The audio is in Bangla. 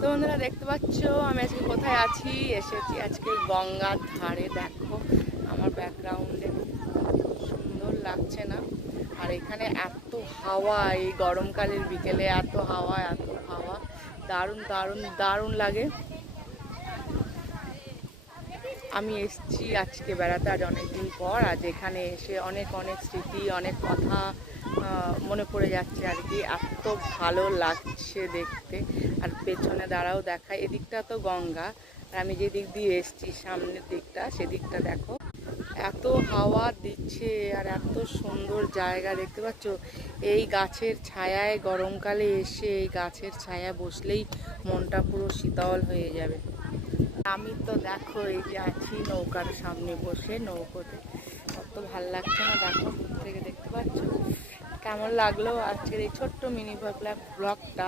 তো বন্ধুরা দেখতে পাচ্ছ আমি আজকে কোথায় আছি, এসেছি আজকে গঙ্গার ধারে। দেখো আমার ব্যাকগ্রাউন্ডে সুন্দর লাগছে না? আর এখানে এত হাওয়া, এই গরমকালের বিকেলে এত হাওয়া এত হাওয়া, দারুণ দারুণ দারুণ লাগে। আমি এসেছি আজকে বেড়াতে আজ অনেকদিন পর। আজ এখানে এসে অনেক অনেক স্মৃতি, অনেক কথা মনে পড়ে যাচ্ছে আর কি। এত ভালো লাগছে দেখতে। আর পেছনে দাঁড়াও দেখা, এদিকটা তো গঙ্গা, আর আমি যে দিক দিয়ে এসেছি সামনের দিকটা, সেদিকটা দেখো এত হাওয়া দিচ্ছে আর এত সুন্দর জায়গা দেখতে পাচ্ছ। এই গাছের ছায়ায় গরমকালে এসে এই গাছের ছায়া বসলেই মনটা পুরো শীতল হয়ে যাবে। আমি তো দেখো এই যে আছি নৌকার সামনে বসে, নৌকোতে কত ভাল লাগছে না দেখো, দূর থেকে দেখতে পাচ্ছ। কেমন লাগলো আজকের এই ছোট্ট মিনি ব্লগটা।